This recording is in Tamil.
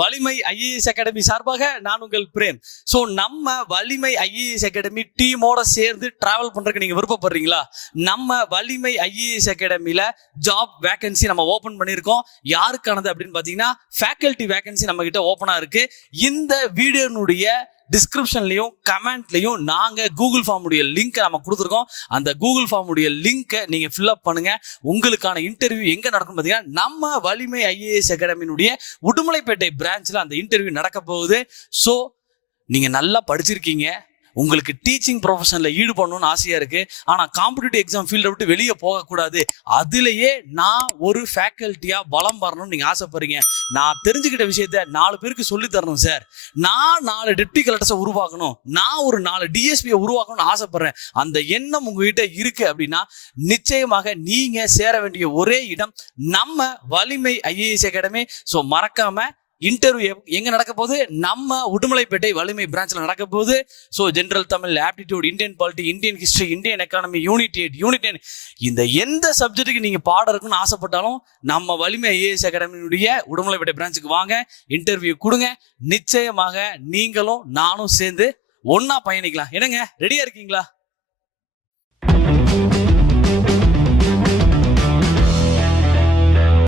வலிமை ஐஏஎஸ் அகாடமி சார்பாக நான் உங்கள் பிரேம். ஸோ நம்ம வலிமை ஐஏஎஸ் அகாடமி டீமோட சேர்ந்து டிராவல் பண்றதுக்கு நீங்க விருப்பப்படுறீங்களா? நம்ம வலிமை ஐஏஎஸ் அகாடமியில ஜாப் வேகன்சி நம்ம ஓபன் பண்ணியிருக்கோம். யாருக்கானது அப்படின்னு பார்த்தீங்கன்னா ஃபேக்கல்ட்டி வேகன்சி நம்ம கிட்ட இருக்குது இருக்கு. இந்த வீடியோனுடைய டிஸ்கிரிப்ஷன்லையும் கமெண்ட்லையும் நாங்கள் கூகுள் ஃபார்முடைய லிங்க்கை நம்ம கொடுத்துருக்கோம். அந்த கூகுள் ஃபார்முடைய லிங்க்கை நீங்கள் ஃபில்அப் பண்ணுங்க. உங்களுக்கான இன்டர்வியூ எங்கே நடக்கும் பார்த்தீங்கன்னா நம்ம வலிமை ஐஏஎஸ் அகாடமியினுடைய உடுமலைப்பேட்டை பிரான்ச்சில் அந்த இன்டர்வியூ நடக்க போகுது. ஸோ நீங்கள் நல்லா படிச்சிருக்கீங்க. உங்களுக்கு டீச்சிங் ப்ரொஃபஷனில் ஈடுபடணும்னு ஆசையாக இருக்குது ஆனால் காம்படிட்டிவ் எக்ஸாம் ஃபீல்டை விட்டு வெளியே போகக்கூடாது. அதுலேயே நான் ஒரு ஃபேக்கல்ட்டியாக பலம் வரணும்னு நீங்கள் ஆசைப்படுறீங்க. நான் தெரிஞ்சுக்கிட்ட விஷயத்த நாலு பேருக்கு சொல்லி தரணும் சார் நான் நாலு டெப்டி கலெக்டர்ஸை உருவாக்கணும். நான் ஒரு நாலு டிஎஸ்பியை உருவாக்கணும்னு ஆசைப்படுறேன். அந்த எண்ணம் உங்ககிட்ட இருக்கு அப்படின்னா நிச்சயமாக நீங்கள் சேர வேண்டிய ஒரே இடம் நம்ம வலிமை ஐஏஎஸ் அகாடமி ஸோ மறக்காமல் இன்டர்வியூ எங்க நடக்க போகுது நம்ம உடுமலைப்பேட்டை வலிமை பிரான்ச்ல நடக்க போகுது so general Tamil aptitude Indian polity Indian history Indian economy unit eight unit இந்த எந்த சப்ஜெக்ட்டுக்கு நீங்க பாடம் இருக்குன்னு ஆசைப்பட்டாலும் நம்ம வலிமை ஐஏஎஸ் அகாடமியினுடைய உடுமலைப்பேட்டை பிரான்ச்சுக்கு வாங்க இன்டர்வியூ கொடுங்க. நிச்சயமாக நீங்களும் நானும் சேர்ந்து ஒன்னா பயணிக்கலாம். என்னங்க? ரெடியா இருக்கீங்களா?